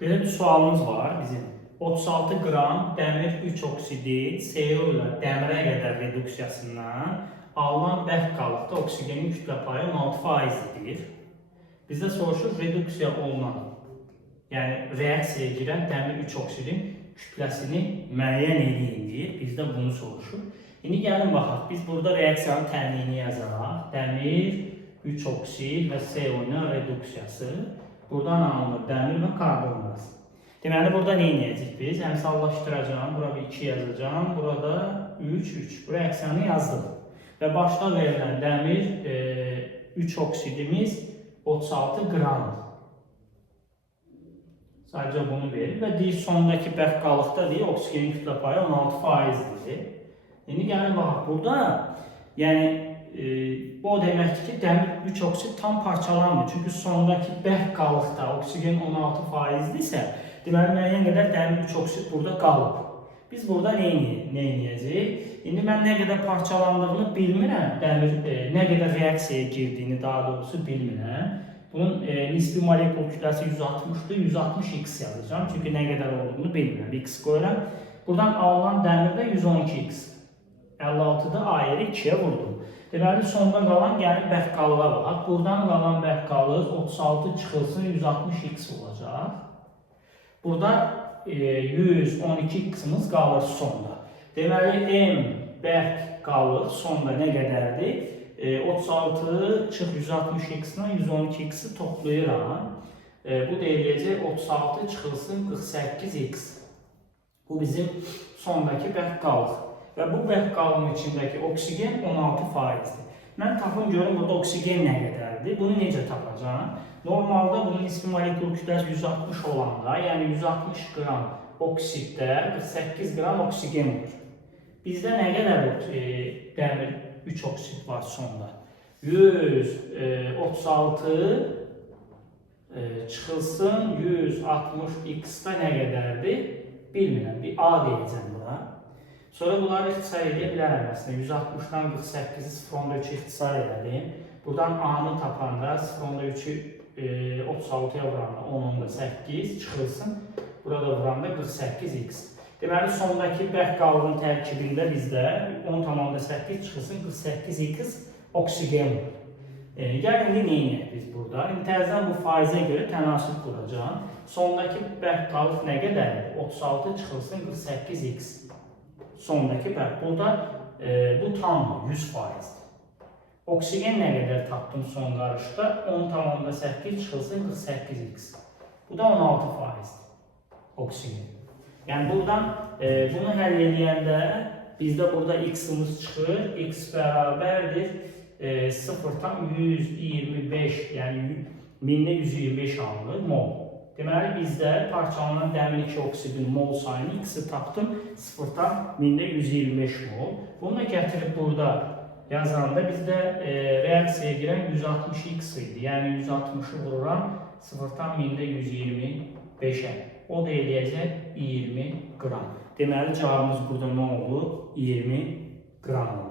Belə bir sualımız var bizim. 36 qram dəmir 3 oksidi CO ilə dəmirə qədər reduksiyasından alınan bərk qalıqda oksigenin kütlə payı 16%-dir. Bizdə soruşur reduksiya olunan, yəni reaksiyaya girən dəmir 3 oksidin kütləsini müəyyən edin deyir. Bizdə bunu soruşur. İndi gəlin baxaq. Biz burada reaksiyanın təminini yazaraq. Dəmir 3 oksid və CO ilə reduksiyası. Buradan alınır dəmir və karbon qazı. Deməli, burada nə edəcəyik biz? Əmsallaşdıracağım. Burada 2 yazacağım. Burada 3. Bu reaksiyanı yazdım. Və başda verilən dəmir 3 oksidimiz 36 qramdır. Sadəcə bunu verir və deyir sondakı bərk qalıqda deyir oksigenin kütlə payı 16%-dir. İndi gəlin baxaq. Burada yəni o deməkdir ki, dəmir 3 oksid tam parçalanmır. Çünki sondakı bərk qalıqda oksigen 16%-dir isə, deməli müəyyən qədər dəmir 3 oksid burada qalıb. Biz burada nə edəcəyik? İndi mən nə qədər parçalandığını bilmirəm. Dəmir nə qədər reaksiyaya girdiyini daha doğrusu bilmirəm. Bunun nisbi molekul kütləsi 160'dır. 160x yazacağım. Çünki nə qədər olduğunu bilmirəm. X qoyuram. Buradan alınan dəmir də 112x. 56'da A-yeri 2'ye vurdum. Deməli, sonda qalan gəlin bərk qalığa baxaq. Buradan qalan bərk qalıq 36 çıxılsın 160x olacaq. Burada 112x'imiz qalır sonda. Deməli, M bərk qalıq sonda nə qədərdir? 36 çıx 160x-dən 112x'i toplayıram. Bu da eləyəcək 36 çıxılsın 48x. Bu bizim sondakı bərk qalıq. Və bu bərk qalığın içindəki oksigen 16%-dir. Mən tapım görüm burada oksigen nə qədərdir? Bunu necə tapacağım? Normalda bunun nisbi molekul kütləsi 160 olanda, yəni 160 qram oksiddə 48 qram oksigen olur. Bizdə nə qədər dəmir 3 oksid var sonda? 136 çıxılsın 160x-da nə qədərdir? Bilmirəm. Bir A deyəcəm buna. Sonra bunları ixtisar edə bilərəm əslində. 160'dan 48'i 0.3 ixtisar edelim. Buradan A-nı tapanda 0.3'ü 36'ya vuranda 10'da 8 çıxılsın. Burada vuranda 48x. Deməli, sondakı bərk qalığın tərkibində bizdə 10.8 çıxılsın 48x oksigen var. Gəlin, indi nə edək biz burada? Təzədən bu faizə görə tənasüb quracağım. Sondakı bərk qalıq nə qədərdir? 36 çıxılsın 48x. Sondakı bərk. Burada bu tamdır, 100%. Oksigen nə qədər tapdım son qarışda? 10.8 çıxılsın 48x. Bu da 16%. Oksigen. Yəni buradan bunu həll edəndə bizdə burada x-imiz çıxır. X bərabərdir 0.125, yəni 1000-125 alınır mol. Deməli, bizdə parçalanan dəmir 2 oksidin mol sayını x-i tapdım 0.1025 mol. Bunu da gətirib burada yazanda bizdə reaksiyaya girən 160x idi. Yəni 160'ı vururam 0.1025'ə. O da eləyəcək 20 qram. Deməli, cavabımız burada nə oldu? 20 qram oldu.